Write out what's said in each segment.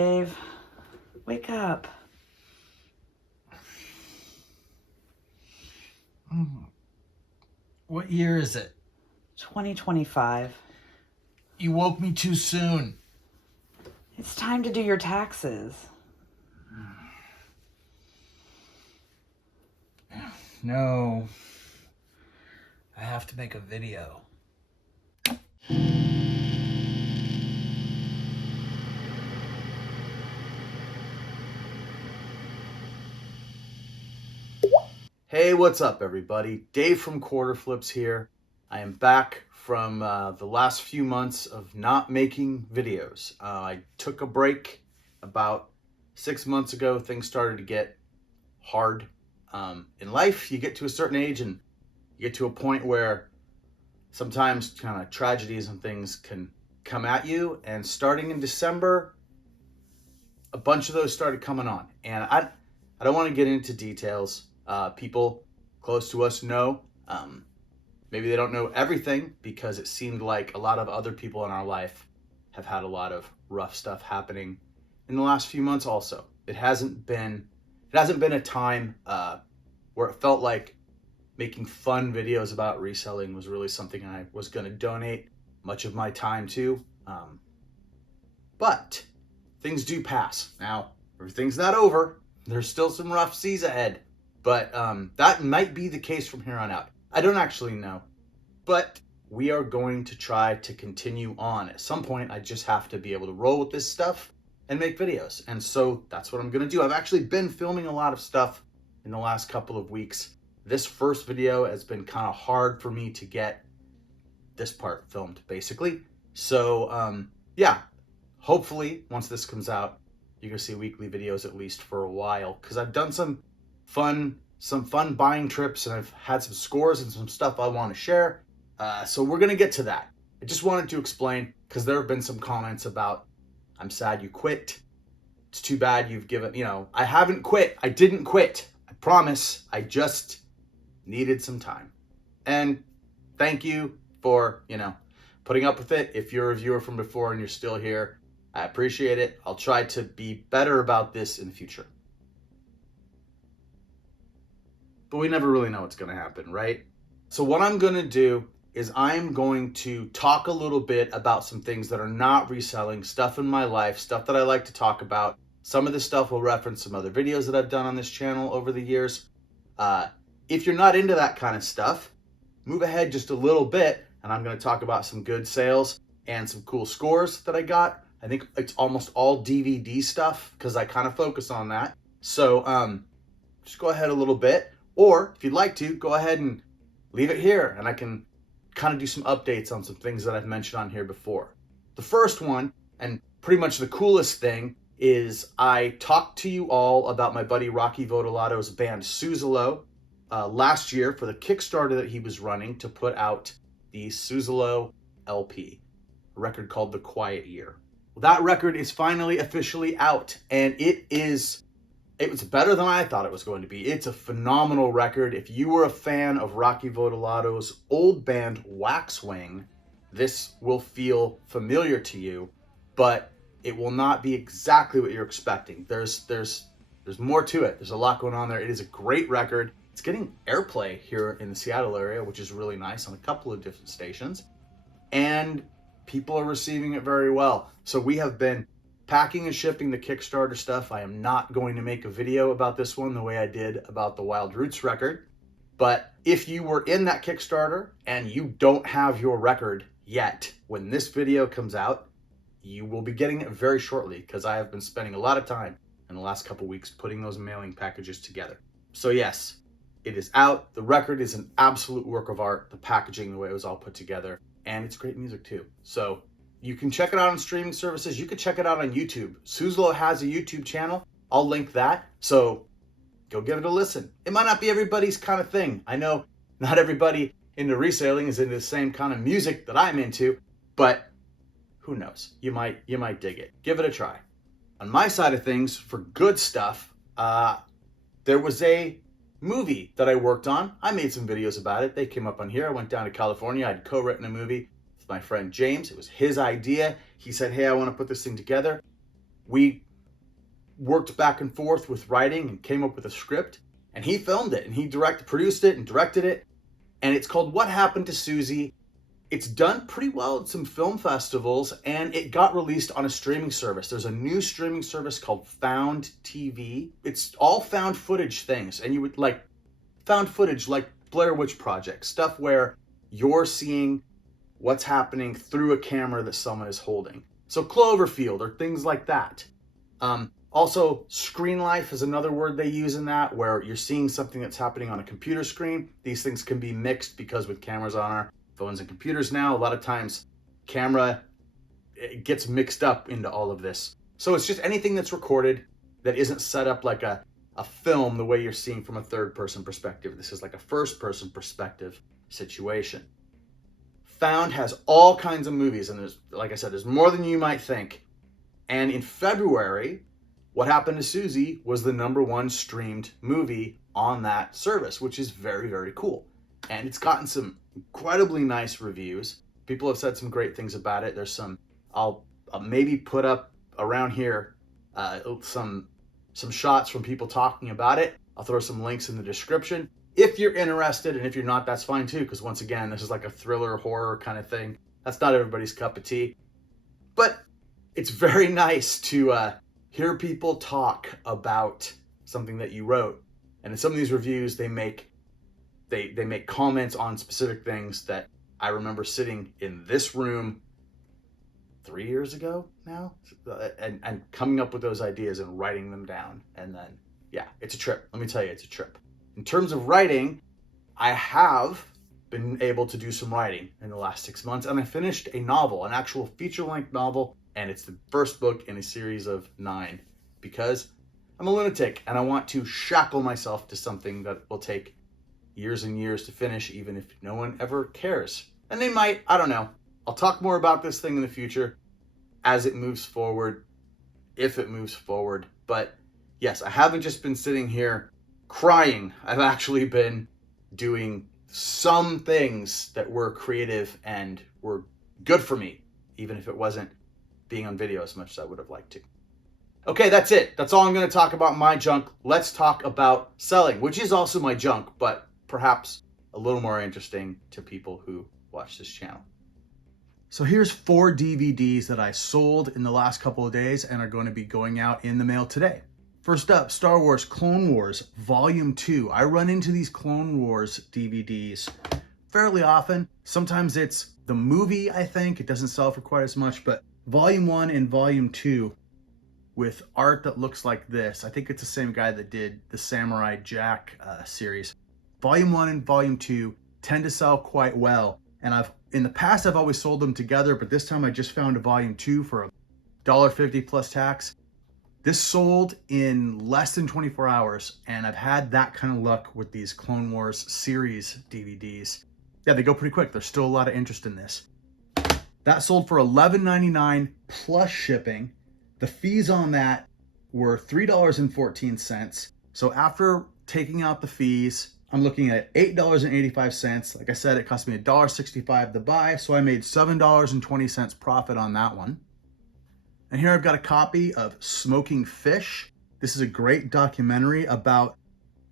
Dave. Wake up. What year is it? 2025. You woke me too soon. It's time to do your taxes. No. I have to make a video. Hey, what's up everybody? Dave from Quarter Flips here. I am back from the last few months of not making videos. I took a break about 6 months ago. Things started to get hard. In life, you get to a certain age and you get to a point where sometimes kind of tragedies and things can come at you. And starting in December, a bunch of those started coming on. And I don't want to get into details. People close to us know. Maybe they don't know everything because it seemed like a lot of other people in our life have had a lot of rough stuff happening in the last few months also. It hasn't been a time where it felt like making fun videos about reselling was really something I was going to donate much of my time to. But things do pass. Now, everything's not over. There's still some rough seas ahead. But that might be the case from here on out. I don't actually know. But we are going to try to continue on. At some point, I just have to be able to roll with this stuff and make videos. And so that's what I'm going to do. I've actually been filming a lot of stuff in the last couple of weeks. This first video has been kind of hard for me to get this part filmed, basically. So, yeah, hopefully once this comes out, you're going to see weekly videos at least for a while. Because I've done some fun buying trips and I've had some scores and some stuff I want to share. So we're going to get to that. I just wanted to explain because there have been some comments about, I'm sad you quit. It's too bad you've given, I haven't quit. I didn't quit. I promise. I just needed some time. And thank you for, putting up with it. If you're a viewer from before and you're still here, I appreciate it. I'll try to be better about this in the future. But we never really know what's going to happen, right? So what I'm going to do is I'm going to talk a little bit about some things that are not reselling, stuff in my life, stuff that I like to talk about. Some of this stuff will reference some other videos that I've done on this channel over the years. If you're not into that kind of stuff, move ahead just a little bit, and I'm going to talk about some good sales and some cool scores that I got. I think it's almost all DVD stuff because I kind of focus on that. So just go ahead a little bit. Or if you'd like to, go ahead and leave it here and I can kind of do some updates on some things that I've mentioned on here before. The first one, and pretty much the coolest thing, is I talked to you all about my buddy Rocky Vodolato's band Suzalo last year for the Kickstarter that he was running to put out the Suzalo LP, a record called The Quiet Year. Well, that record is finally officially out and it was better than I thought it was going to be. It's a phenomenal record. If you were a fan of Rocky Vodolato's old band Waxwing, this will feel familiar to you, but it will not be exactly what you're expecting. There's more to it. There's a lot going on there. It is a great record. It's getting airplay here in the Seattle area, which is really nice on a couple of different stations. And people are receiving it very well. So we have been packing and shipping the Kickstarter stuff. I am not going to make a video about this one the way I did about the Wild Roots record. But if you were in that Kickstarter and you don't have your record yet, when this video comes out, you will be getting it very shortly because I have been spending a lot of time in the last couple weeks putting those mailing packages together. So yes, it is out. The record is an absolute work of art. The packaging, the way it was all put together, and it's great music too. So you can check it out on streaming services. You can check it out on YouTube. Suzalo has a YouTube channel. I'll link that. So go give it a listen. It might not be everybody's kind of thing. I know not everybody into reselling is into the same kind of music that I'm into, but who knows? You might dig it. Give it a try. On my side of things, for good stuff, there was a movie that I worked on. I made some videos about it. They came up on here. I went down to California. I'd co-written a movie with my friend James. It was his idea. He said, hey, I want to put this thing together. We worked back and forth with writing and came up with a script, and he filmed it and he produced it and directed it. And it's called What Happened to Suzy. It's done pretty well at some film festivals, and it got released on a streaming service. There's a new streaming service called Found TV. It's all found footage things, and you would like found footage like Blair Witch Project, stuff where you're seeing what's happening through a camera that someone is holding. So Cloverfield or things like that. Also, screen life is another word they use in that, where you're seeing something that's happening on a computer screen. These things can be mixed because with cameras on our phones and computers now, a lot of times camera it gets mixed up into all of this. So it's just anything that's recorded that isn't set up like a film the way you're seeing from a third person perspective. This is like a first person perspective situation. Found has all kinds of movies, and there's, like I said, there's more than you might think. And in February, What Happened to Suzy was the #1 streamed movie on that service, which is very, very cool. And it's gotten some incredibly nice reviews. People have said some great things about it. There's some, I'll maybe put up around here some shots from people talking about it. I'll throw some links in the description. If you're interested, and if you're not, that's fine too, because once again, this is like a thriller horror kind of thing. That's not everybody's cup of tea. But it's very nice to hear people talk about something that you wrote. And in some of these reviews, they make comments on specific things that I remember sitting in this room 3 years ago now, and coming up with those ideas and writing them down. And then, yeah, it's a trip. Let me tell you, it's a trip. In terms of writing, I have been able to do some writing in the last 6 months, and I finished a novel, an actual feature-length novel, and it's the first book in a series of 9, because I'm a lunatic and I want to shackle myself to something that will take years and years to finish, even if no one ever cares. And they might, I don't know. I'll talk more about this thing in the future as it moves forward, if it moves forward. But yes, I haven't just been sitting here crying. I've actually been doing some things that were creative and were good for me, even if it wasn't being on video as much as I would have liked to. Okay, that's it. That's all I'm going to talk about my junk. Let's talk about selling, which is also my junk, but perhaps a little more interesting to people who watch this channel. So here's 4 DVDs that I sold in the last couple of days and are going to be going out in the mail today. First up, Star Wars Clone Wars Volume 2. I run into these Clone Wars DVDs fairly often. Sometimes it's the movie, I think. It doesn't sell for quite as much, but Volume 1 and Volume 2 with art that looks like this. I think it's the same guy that did the Samurai Jack series. Volume 1 and Volume 2 tend to sell quite well. And in the past, I've always sold them together, but this time I just found a Volume 2 for $1.50 plus tax. This sold in less than 24 hours, and I've had that kind of luck with these Clone Wars series DVDs. Yeah, they go pretty quick. There's still a lot of interest in this. That sold for $11.99 plus shipping. The fees on that were $3.14. So after taking out the fees, I'm looking at $8.85. Like I said, it cost me $1.65 to buy, so I made $7.20 profit on that one. And here I've got a copy of Smoking Fish. This is a great documentary about,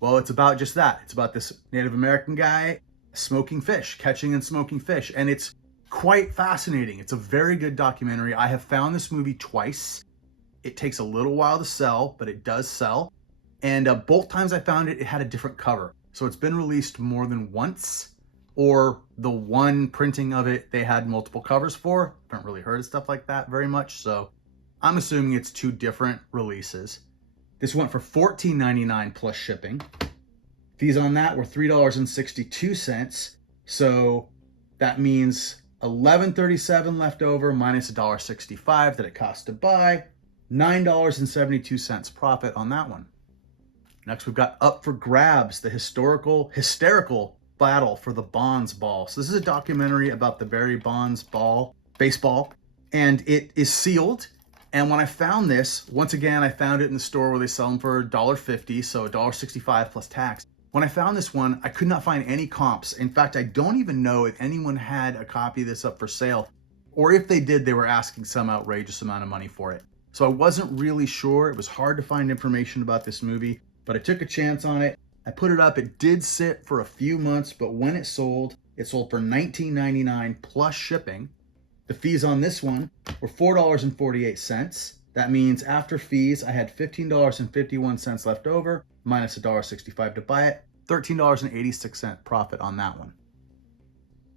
well, it's about just that. It's about this Native American guy smoking fish, catching and smoking fish. And it's quite fascinating. It's a very good documentary. I have found this movie twice. It takes a little while to sell, but it does sell. And both times I found it, it had a different cover. So it's been released more than once, or the one printing of it, they had multiple covers for. Haven't really heard of stuff like that very much. So I'm assuming it's 2 different releases. This went for $14.99 plus shipping. Fees on that were $3.62. So that means $11.37 left over minus $1.65 that it cost to buy. $9.72 profit on that one. Next, we've got Up for Grabs, the hysterical battle for the Bonds ball. So this is a documentary about the Barry Bonds baseball, and it is sealed. And when I found this, once again, I found it in the store where they sell them for $1.50, so $1.65 plus tax. When I found this one, I could not find any comps. In fact, I don't even know if anyone had a copy of this up for sale, or if they did, they were asking some outrageous amount of money for it. So I wasn't really sure. It was hard to find information about this movie, but I took a chance on it. I put it up. It did sit for a few months, but when it sold for $19.99 plus shipping. The fees on this one were $4.48. That means after fees, I had $15.51 left over, minus $1.65 to buy it, $13.86 profit on that one.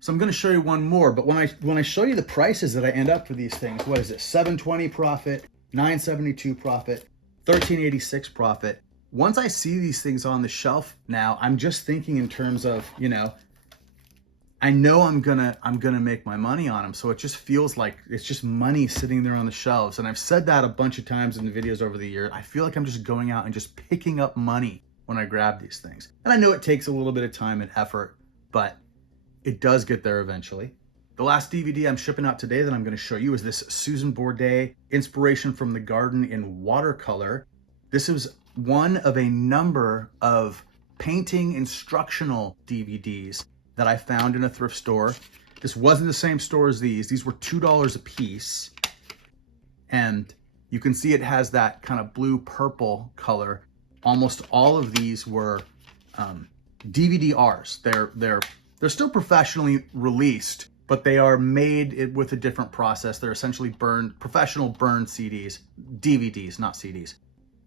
So I'm going to show you one more, but when I show you the prices that I end up for these things, what is it? $7.20 profit, $9.72 profit, $13.86 profit. Once I see these things on the shelf now, I'm just thinking in terms of, you know, I know I'm gonna make my money on them. So it just feels like it's just money sitting there on the shelves. And I've said that a bunch of times in the videos over the year. I feel like I'm just going out and just picking up money when I grab these things. And I know it takes a little bit of time and effort, but it does get there eventually. The last DVD I'm shipping out today that I'm gonna show you is this Susan Bourdain Inspiration from the Garden in watercolor. This is one of a number of painting instructional DVDs that I found in a thrift store. This wasn't the same store as these. These were $2 a piece. And you can see it has that kind of blue purple color. Almost all of these were DVD-Rs. They're still professionally released, but they are made with a different process. They're essentially professional burned CDs, DVDs, not CDs.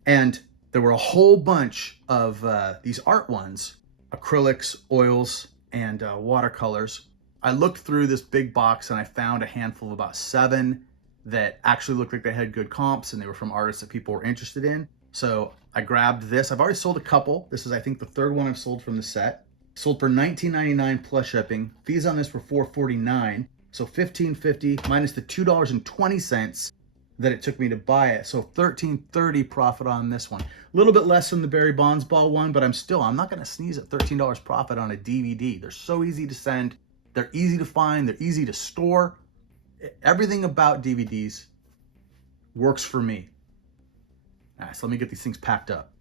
And there were a whole bunch of these art ones, acrylics, oils, and watercolors. I looked through this big box and I found a handful of about 7 that actually looked like they had good comps and they were from artists that people were interested in. So I grabbed this. I've already sold a couple. This is, I think, the third one I've sold from the set. Sold for $19.99 plus shipping. Fees on this were $4.49. So $15.50 minus the $2.20 that it took me to buy it. So $13.30 profit on this one. A little bit less than the Barry Bonds ball one, but I'm not gonna sneeze at $13 profit on a DVD. They're so easy to send. They're easy to find. They're easy to store. Everything about DVDs works for me. All right, so let me get these things packed up.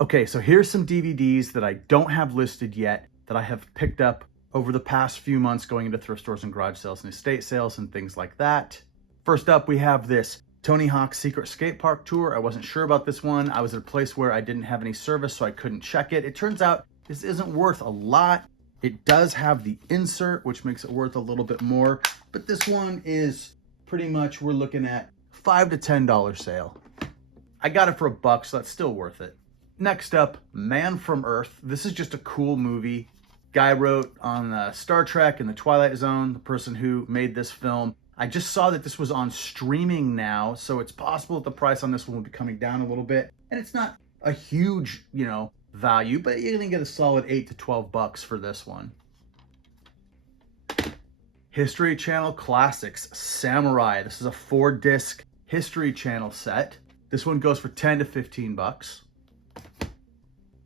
Okay, so here's some DVDs that I don't have listed yet that I have picked up over the past few months going into thrift stores and garage sales and estate sales and things like that. First up, we have this Tony Hawk's Secret Skate Park Tour. I wasn't sure about this one. I was at a place where I didn't have any service, so I couldn't check it. It turns out this isn't worth a lot. It does have the insert, which makes it worth a little bit more, but this one is pretty much, we're looking at $5 to $10 sale. I got it for $1, so that's still worth it. Next up, Man from Earth. This is just a cool movie. Guy wrote on Star Trek and the Twilight Zone, the person who made this film. I just saw that this was on streaming now, so it's possible that the price on this one will be coming down a little bit. And it's not a huge, value, but you're gonna get a solid $8 to $12 for this one. History Channel Classics Samurai. This is a 4-disc History Channel set. This one goes for $10 to $15.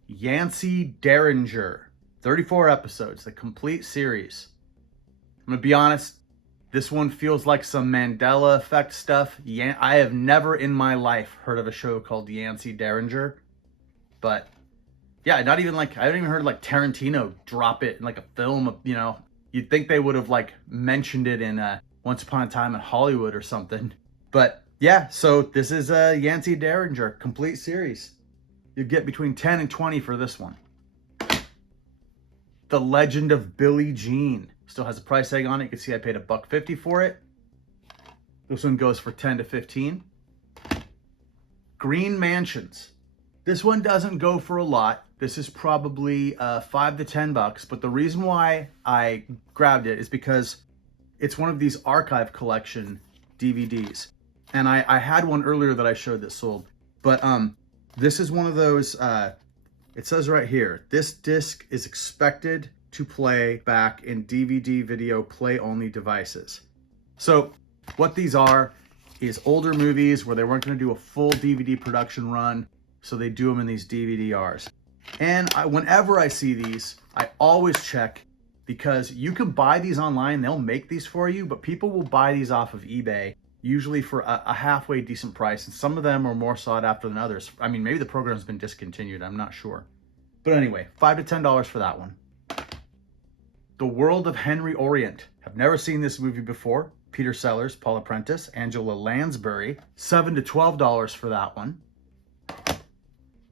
Yancey Derringer. 34 episodes, the complete series. I'm gonna be honest, this one feels like some Mandela effect stuff. I have never in my life heard of a show called Yancey Derringer, but yeah, I haven't even heard like Tarantino drop it in like a film. You'd think they would have like mentioned it in Once Upon a Time in Hollywood or something. But yeah, so this is a Yancey Derringer complete series. You get between 10 and 20 for this one. The Legend of Billie Jean. Still has a price tag on it. You can see I paid $1.50 for it. This one goes for 10 to 15. Green Mansions. This one doesn't go for a lot. This is probably $5 to $10, but the reason why I grabbed it is because it's one of these archive collection DVDs. And I had one earlier that I showed that sold, but this is one of those, it says right here, this disc is expected to play back in DVD video play only devices. So what these are is older movies where they weren't going to do a full DVD production run, so they do them in these DVD-Rs. And whenever I see these, I always check, because you can buy these online, they'll make these for you, but people will buy these off of eBay, usually for a halfway decent price, and some of them are more sought after than others. I mean, maybe the program's been discontinued, I'm not sure. But anyway, $5 to $10 for that one. The World of Henry Orient. Have never seen this movie before. Peter Sellers, Paula Prentice, Angela Lansbury. $7 to $12 for that one.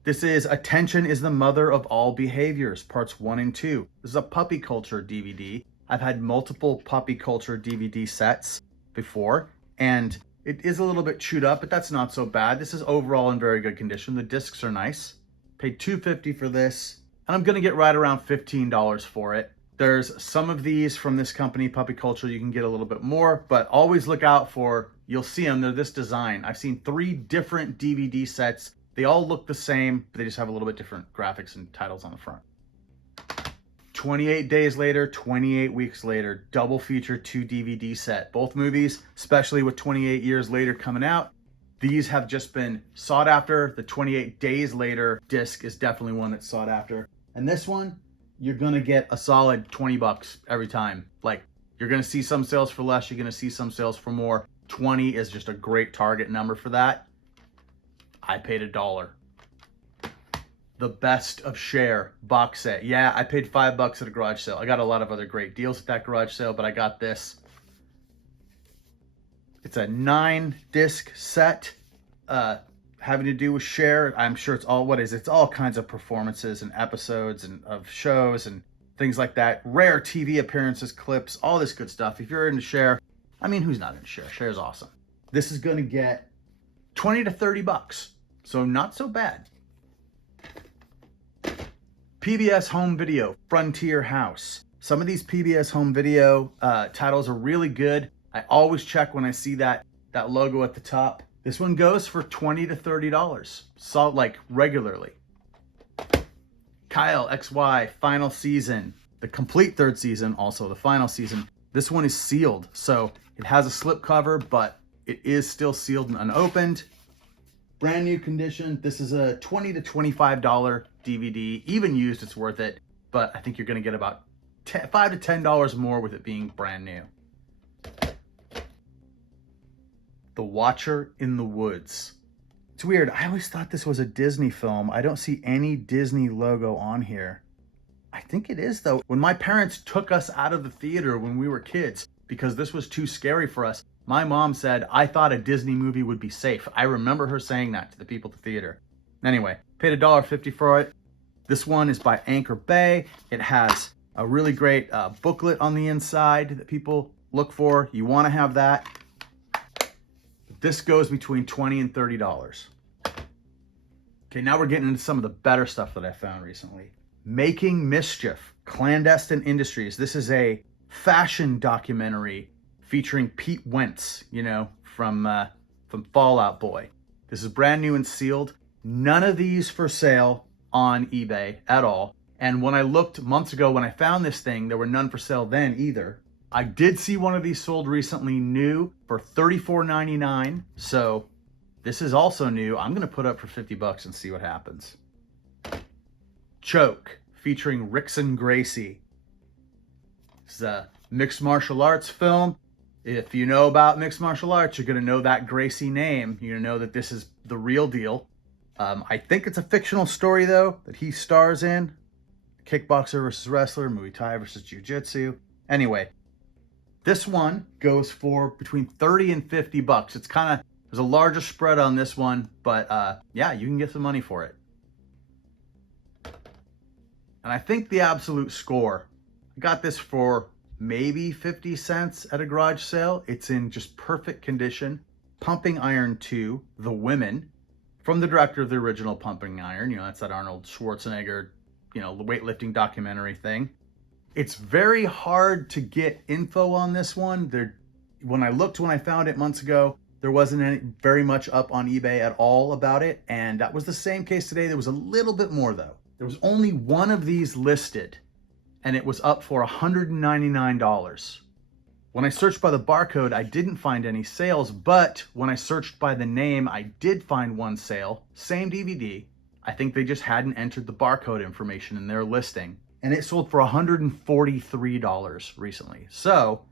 This is Attention is the Mother of All Behaviors, parts 1 and 2. This is a puppy culture DVD. I've had multiple puppy culture DVD sets before, and it is a little bit chewed up, but that's not so bad. This is overall in very good condition. The discs are nice. Paid $2.50 for this, and I'm gonna get right around $15 for it. There's some of these from this company, Puppy Culture, you can get a little bit more, but always look out for, you'll see them, they're this design. I've seen 3 different DVD sets. They all look the same, but they just have a little bit different graphics and titles on the front. 28 days later, 28 weeks later, double feature 2 DVD set. Both movies, especially with 28 years later coming out, these have just been sought after. The 28 days later disc is definitely one that's sought after. And this one, you're gonna get a solid 20 bucks every time. Like, you're gonna see some sales for less, you're gonna see some sales for more. 20 is just a great target number for that. I paid $1. The Best of Cher box set. Yeah, I paid $5 at a garage sale. I got a lot of other great deals at that garage sale, but I got this. It's a 9-disc set having to do with Cher. I'm sure it's all, it's all kinds of performances and episodes and of shows and things like that. Rare TV appearances, clips, all this good stuff. If you're into Cher, I mean, who's not into Cher? Cher's awesome. This is gonna get 20 to 30 bucks. So not so bad. PBS Home Video, Frontier House. Some of these PBS Home Video titles are really good. I always check when I see that logo at the top. This one goes for $20 to $30. So like regularly. Kyle XY, final season. The complete 3rd season, also the final season. This one is sealed. So it has a slip cover, but it is still sealed and unopened. Brand new condition. This is a $20 to $25 DVD. Even used, it's worth it. But I think you're going to get about $5 to $10 more with it being brand new. The Watcher in the Woods. It's weird. I always thought this was a Disney film. I don't see any Disney logo on here. I think it is, though. When my parents took us out of the theater when we were kids, because this was too scary for us, my mom said, I thought a Disney movie would be safe. I remember her saying that to the people at the theater. Anyway, paid $1.50 for it. This one is by Anchor Bay. It has a really great booklet on the inside that people look for. You want to have that. This goes between $20 and $30. Okay, now we're getting into some of the better stuff that I found recently. Making Mischief, Clandestine Industries. This is a fashion documentary featuring Pete Wentz, you know, from Fall Out Boy. This is brand new and sealed. None of these for sale on eBay at all. And when I looked months ago, when I found this thing, there were none for sale then either. I did see one of these sold recently new for $34.99. So this is also new. I'm going to put up for 50 bucks and see what happens. Choke, featuring Rickson Gracie. This is a mixed martial arts film. If you know about mixed martial arts, you're going to know that Gracie name. You're going to know that this is the real deal. I think it's a fictional story, though, that he stars in. Kickboxer versus wrestler, Muay Thai versus Jiu-Jitsu. Anyway, this one goes for between 30 and 50 bucks. It's kind of, there's a larger spread on this one, but yeah, you can get some money for it. And I think the absolute score, I got this for maybe 50 cents at a garage sale. It's in just perfect condition. Pumping Iron 2, The Women, from the director of the original Pumping Iron. You know, that's that Arnold Schwarzenegger, you know, the weightlifting documentary thing. It's very hard to get info on this one. When I found it months ago, there wasn't very much up on eBay at all about it. And that was the same case today. There was a little bit more though. There was only one of these listed and it was up for $199. When I searched by the barcode, I didn't find any sales, but when I searched by the name, I did find one sale, same DVD. I think they just hadn't entered the barcode information in their listing, and it sold for $143 recently. So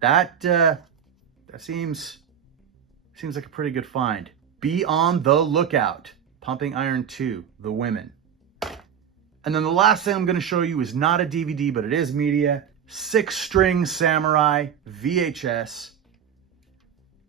that seems like a pretty good find. Be on the lookout. Pumping Iron 2, The Women. And then the last thing I'm going to show you is not a DVD, but it is media. 6-String Samurai VHS.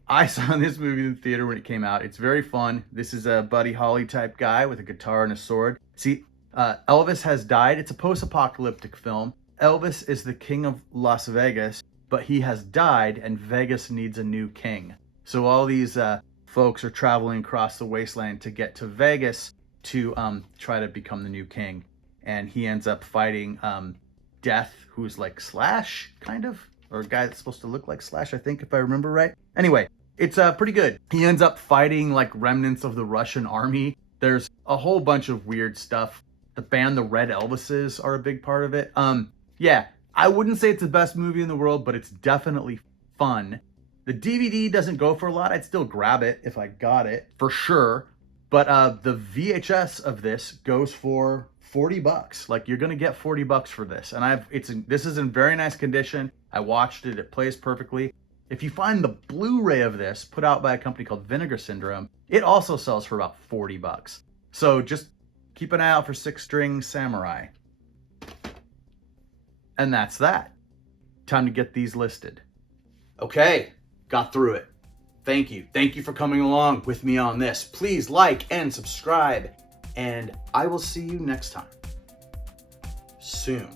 I saw this movie in the theater when it came out. It's very fun. This is a Buddy Holly type guy with a guitar and a sword. See, Elvis has died. It's a post-apocalyptic film. Elvis is the king of Las Vegas, but he has died and Vegas needs a new king. So all these folks are traveling across the wasteland to get to Vegas to try to become the new king. And he ends up fighting Death, who's like Slash, kind of, or a guy that's supposed to look like Slash, I think, if I remember right. Anyway, it's pretty good. He ends up fighting like remnants of the Russian army. There's a whole bunch of weird stuff. The band The Red Elvises are a big part of it. Yeah, I wouldn't say it's the best movie in the world, but it's definitely fun. The DVD doesn't go for a lot. I'd still grab it if I got it, for sure. But the VHS of this goes for $40. Like, you're gonna get $40 for this. And this is in very nice condition. I watched it, it plays perfectly. If you find the Blu-ray of this put out by a company called Vinegar Syndrome, it also sells for about $40. So just keep an eye out for 6-String Samurai. And that's that. Time to get these listed. Okay, got through it. Thank you. Thank you for coming along with me on this. Please like and subscribe, and I will see you next time. Soon.